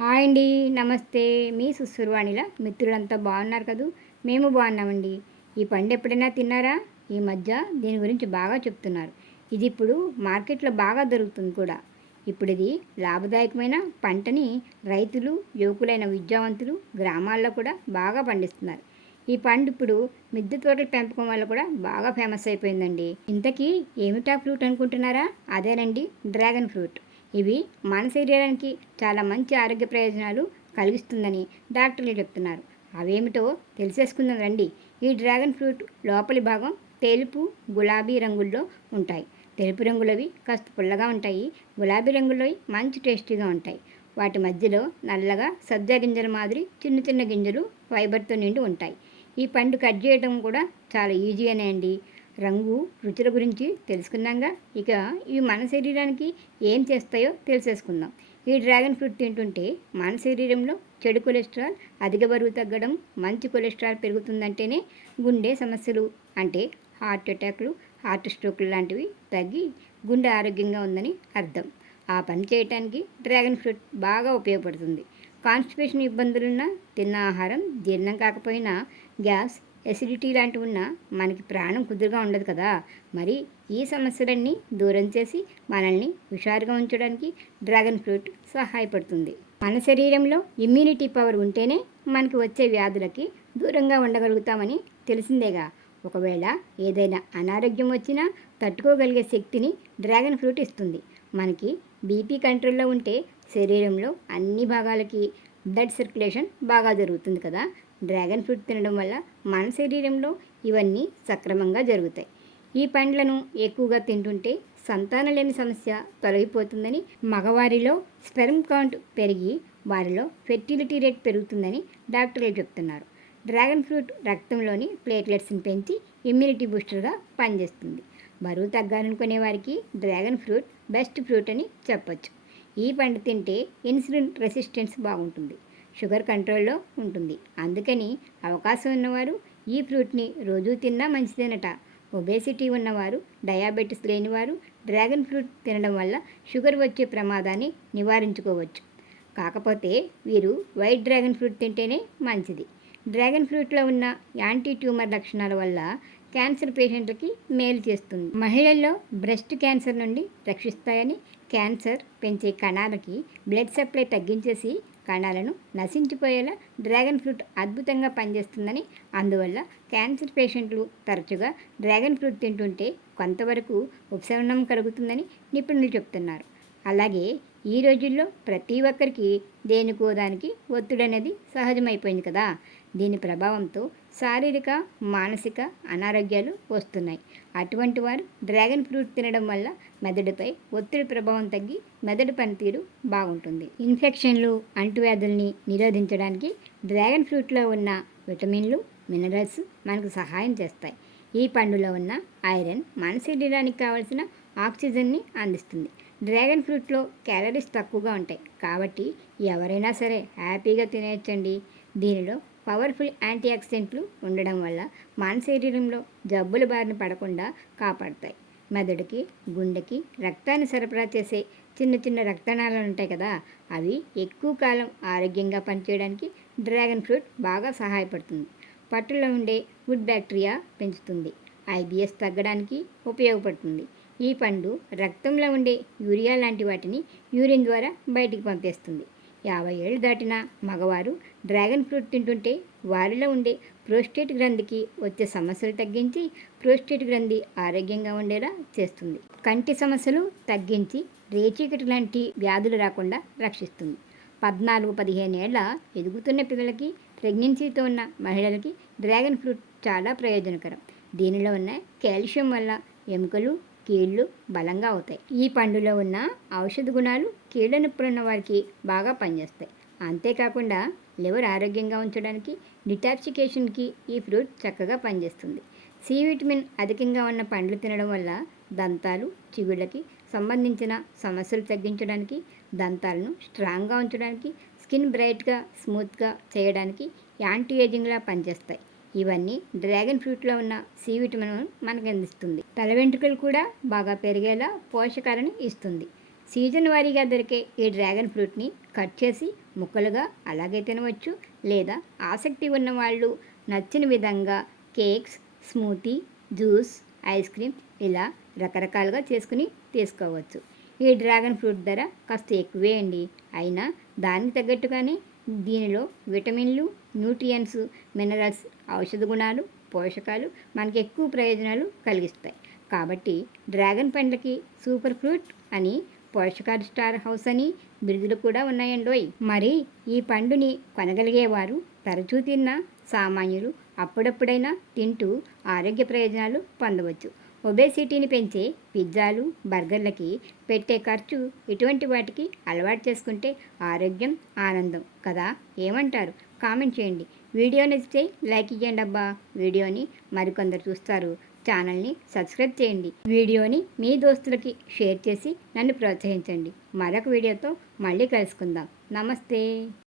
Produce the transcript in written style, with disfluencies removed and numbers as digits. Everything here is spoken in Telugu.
హాయ్ అండి. నమస్తే. మీ సుశ్రువాణిల మిత్రులంతా బాగున్నారు కదూ? మేము బాగున్నామండి. ఈ పండు ఎప్పుడైనా తిన్నారా? ఈ మధ్య దీని గురించి బాగా చెప్తున్నారు. ఇది ఇప్పుడు మార్కెట్లో బాగా దొరుకుతుంది కూడా. ఇప్పుడు ఇది లాభదాయకమైన పంటని రైతులు, యువకులైన విద్యావంతులు గ్రామాల్లో కూడా బాగా పండిస్తున్నారు. ఈ పండు ఇప్పుడు మిద్దె తోటల పెంపకం వల్ల కూడా బాగా ఫేమస్ అయిపోయిందండి. ఇంతకీ ఏమిటా ఫ్రూట్ అనుకుంటున్నారా? అదేనండి, డ్రాగన్ ఫ్రూట్. ఇవి మన శరీరానికి చాలా మంచి ఆరోగ్య ప్రయోజనాలు కలిగిస్తుందని డాక్టర్లు చెప్తున్నారు. అవేమిటో తెలిసేసుకుందాం రండి. ఈ డ్రాగన్ ఫ్రూట్ లోపలి భాగం తెలుపు, గులాబీ రంగుల్లో ఉంటాయి. తెలుపు రంగులవి కాస్త పుల్లగా ఉంటాయి. గులాబీ రంగులోవి మంచి టేస్టీగా ఉంటాయి. వాటి మధ్యలో నల్లగా సబ్జా గింజల మాదిరి చిన్న చిన్న గింజలు ఫైబర్తో నిండి ఉంటాయి. ఈ పండు కట్ చేయడం కూడా చాలా ఈజీ అనే అండి. రంగు, రుచుల గురించి తెలుసుకున్నాగా, ఇక ఇవి మన శరీరానికి ఏం చేస్తాయో తెలిసేసుకుందాం. ఈ డ్రాగన్ ఫ్రూట్ తింటుంటే మన శరీరంలో చెడు కొలెస్ట్రాల్, అధిక బరువు తగ్గడం, మంచి కొలెస్ట్రాల్ పెరుగుతుందంటేనే గుండె సమస్యలు అంటే హార్ట్ అటాక్లు, హార్ట్ స్ట్రోక్లు లాంటివి తగ్గి గుండె ఆరోగ్యంగా ఉందని అర్థం. ఆ పని చేయటానికి డ్రాగన్ ఫ్రూట్ బాగా ఉపయోగపడుతుంది. కాన్స్టిపేషన్ ఇబ్బందులున్నా, తిన్న ఆహారం జీర్ణం కాకపోయినా, గ్యాస్, ఎసిడిటీ లాంటివి ఉన్నా మనకి ప్రాణం కుదురుగా ఉండదు కదా. మరి ఈ సమస్యలన్నీ దూరం చేసి మనల్ని హుషారుగా ఉంచడానికి డ్రాగన్ ఫ్రూట్ సహాయపడుతుంది. మన శరీరంలో ఇమ్యూనిటీ పవర్ ఉంటేనే మనకి వచ్చే వ్యాధులకి దూరంగా ఉండగలుగుతామని తెలిసిందేగా. ఒకవేళ ఏదైనా అనారోగ్యం వచ్చినా తట్టుకోగలిగే శక్తిని డ్రాగన్ ఫ్రూట్ ఇస్తుంది. మనకి బీపీ కంట్రోల్లో ఉంటే శరీరంలో అన్ని భాగాలకి బ్లడ్ సర్క్యులేషన్ బాగా జరుగుతుంది కదా. డ్రాగన్ ఫ్రూట్ తినడం వల్ల మన శరీరంలో ఇవన్నీ సక్రమంగా జరుగుతాయి. ఈ పండ్లను ఎక్కువగా తింటుంటే సంతానం లేని సమస్య తొలగిపోతుందని, మగవారిలో స్పెర్మ్ కౌంట్ పెరిగి వారిలో ఫెర్టిలిటీ రేట్ పెరుగుతుందని డాక్టర్లు చెప్తున్నారు. డ్రాగన్ ఫ్రూట్ రక్తంలోని ప్లేట్లెట్స్ని పెంచి ఇమ్యూనిటీ బూస్టర్గా పనిచేస్తుంది. బరువు తగ్గాలనుకునే వారికి డ్రాగన్ ఫ్రూట్ బెస్ట్ ఫ్రూట్ అని చెప్పొచ్చు. ఈ పండు తింటే ఇన్సులిన్ రెసిస్టెన్స్ బాగుంటుంది, షుగర్ కంట్రోల్లో ఉంటుంది. అందుకని అవకాశం ఉన్నవారు ఈ ఫ్రూట్ని రోజూ తిన్నా మంచిదేనట. ఒబేసిటీ ఉన్నవారు, డయాబెటీస్ లేనివారు డ్రాగన్ ఫ్రూట్ తినడం వల్ల షుగర్ వచ్చే ప్రమాదాన్ని నివారించుకోవచ్చు. కాకపోతే వీరు వైట్ డ్రాగన్ ఫ్రూట్ తింటేనే మంచిది. డ్రాగన్ ఫ్రూట్లో ఉన్న యాంటీ ట్యూమర్ లక్షణాల వల్ల క్యాన్సర్ పేషెంట్లకి మేలు చేస్తుంది. మహిళల్లో బ్రెస్ట్ క్యాన్సర్ నుండి రక్షిస్తాయని, క్యాన్సర్ పెంచే కణాలకి బ్లడ్ సప్లై తగ్గించేసి కణాలను నశించిపోయేలా డ్రాగన్ ఫ్రూట్ అద్భుతంగా పనిచేస్తుందని, అందువల్ల క్యాన్సర్ పేషెంట్లు తరచుగా డ్రాగన్ ఫ్రూట్ తింటుంటే కొంతవరకు ఉపశమనం కలుగుతుందని నిపుణులు చెప్తున్నారు. అలాగే ఈ రోజుల్లో ప్రతి ఒక్కరికి దేనికో దానికి ఒత్తిడి అనేది సహజమైపోయింది కదా. దీని ప్రభావంతో శారీరక, మానసిక అనారోగ్యాలు వస్తున్నాయి. అటువంటి వారు డ్రాగన్ ఫ్రూట్ తినడం వల్ల మెదడుపై ఒత్తిడి ప్రభావం తగ్గి మెదడు పనితీరు బాగుంటుంది. ఇన్ఫెక్షన్లు, అంటువ్యాధుల్ని నిరోధించడానికి డ్రాగన్ ఫ్రూట్లో ఉన్న విటమిన్లు, మినరల్స్ మనకు సహాయం చేస్తాయి. ఈ పండులో ఉన్న ఐరన్ మన శరీరానికి కావలసిన ఆక్సిజన్ని అందిస్తుంది. డ్రాగన్ ఫ్రూట్లో క్యాలరీస్ తక్కువగా ఉంటాయి కాబట్టి ఎవరైనా సరే హ్యాపీగా తినేయచ్చండి. దీనిలో పవర్ఫుల్ యాంటీ ఆక్సిడెంట్లు ఉండడం వల్ల మన శరీరంలో జబ్బుల బారిన పడకుండా కాపాడతాయి. మెదడుకి, గుండెకి రక్తాన్ని సరఫరా చేసే చిన్న చిన్న రక్తనాళాలు ఉంటాయి కదా, అవి ఎక్కువ కాలం ఆరోగ్యంగా పనిచేయడానికి డ్రాగన్ ఫ్రూట్ బాగా సహాయపడుతుంది. పట్టులో ఉండే గుడ్ బ్యాక్టీరియా పెంచుతుంది. ఐబిఎస్ తగ్గడానికి ఉపయోగపడుతుంది. ఈ పండు రక్తంలో ఉండే యూరియా లాంటి వాటిని యూరిన్ ద్వారా బయటికి పంపేస్తుంది. 50 ఏళ్ళు దాటిన మగవారు డ్రాగన్ ఫ్రూట్ తింటుంటే వారిలో ఉండే ప్రోస్టేట్ గ్రంథికి వచ్చే సమస్యలు తగ్గించి ప్రోస్టేట్ గ్రంథి ఆరోగ్యంగా ఉండేలా చేస్తుంది. కంటి సమస్యలు తగ్గించి రేచీకటి లాంటి వ్యాధులు రాకుండా రక్షిస్తుంది. 14-15 ఏళ్ల ఎదుగుతున్న పిల్లలకి, ప్రెగ్నెన్సీతో ఉన్న మహిళలకి డ్రాగన్ ఫ్రూట్ చాలా ప్రయోజనకరం. దీనిలో ఉన్న కాల్షియం వల్ల ఎముకలు, కీళ్ళు బలంగా అవుతాయి. ఈ పండులో ఉన్న ఔషధ గుణాలు కీళ్ళ నొప్పులున్న వారికి బాగా పనిచేస్తాయి. అంతేకాకుండా లివర్ ఆరోగ్యంగా ఉంచడానికి, డిటాక్సిఫికేషన్కి ఈ ఫ్రూట్ చక్కగా పనిచేస్తుంది. సి విటమిన్ అధికంగా ఉన్న పండ్లు తినడం వల్ల దంతాలు, చిగుళ్ళకి సంబంధించిన సమస్యలు తగ్గించడానికి, దంతాలను స్ట్రాంగ్గా ఉంచడానికి, స్కిన్ బ్రైట్గా, స్మూత్గా చేయడానికి యాంటీ ఏజింగ్లా పనిచేస్తాయి. ఇవన్నీ డ్రాగన్ ఫ్రూట్లో ఉన్న సి విటమిన్ మనకు అందిస్తుంది. తల వెంట్రుకలు కూడా బాగా పెరిగేలా పోషకాలను ఇస్తుంది. సీజన్ వారీగా దొరికే ఈ డ్రాగన్ ఫ్రూట్ని కట్ చేసి ముక్కలుగా అలాగే తినవచ్చు, లేదా ఆసక్తి ఉన్నవాళ్ళు నచ్చిన విధంగా cakes, smoothie, juice, ice cream ఇలా రకరకాలుగా చేసుకుని తీసుకోవచ్చు. ఈ డ్రాగన్ ఫ్రూట్ ధర కాస్త ఎక్కువే అండి. అయినా దానికి తగ్గట్టుగానే దీనిలో విటమిన్లు, న్యూట్రియంట్స్, మినరల్స్, ఔషధ గుణాలు, పోషకాలు మనకి ఎక్కువ ప్రయోజనాలు కలిగిస్తాయి. కాబట్టి డ్రాగన్ పండ్లకి సూపర్ ఫ్రూట్ అని, పోషకాలు స్టార్ హౌస్ అని బిరుదులు కూడా ఉన్నాయండోయ్. మరి ఈ పండుని కొనగలిగేవారు తరచూ తిన్న సామాన్యులు అప్పుడప్పుడైనా తింటూ ఆరోగ్య ప్రయోజనాలు పొందవచ్చు. ఒబేసిటీని పెంచే పిజ్జాలు, బర్గర్లకి పెట్టే ఖర్చు ఇటువంటి వాటికి అలవాటు చేసుకుంటే ఆరోగ్యం ఆనందం కదా. ఏమంటారు? కామెంట్ చేయండి. వీడియో నచ్చితే లైక్ ఇవ్వండి అబ్బా. వీడియోని మరికొందరు చూస్తారు. ఛానల్ని సబ్స్క్రైబ్ చేయండి. వీడియోని మీ దోస్తులకి షేర్ చేసి నన్ను ప్రోత్సహించండి. మరొక వీడియోతో మళ్ళీ కలుసుకుందాం. నమస్తే.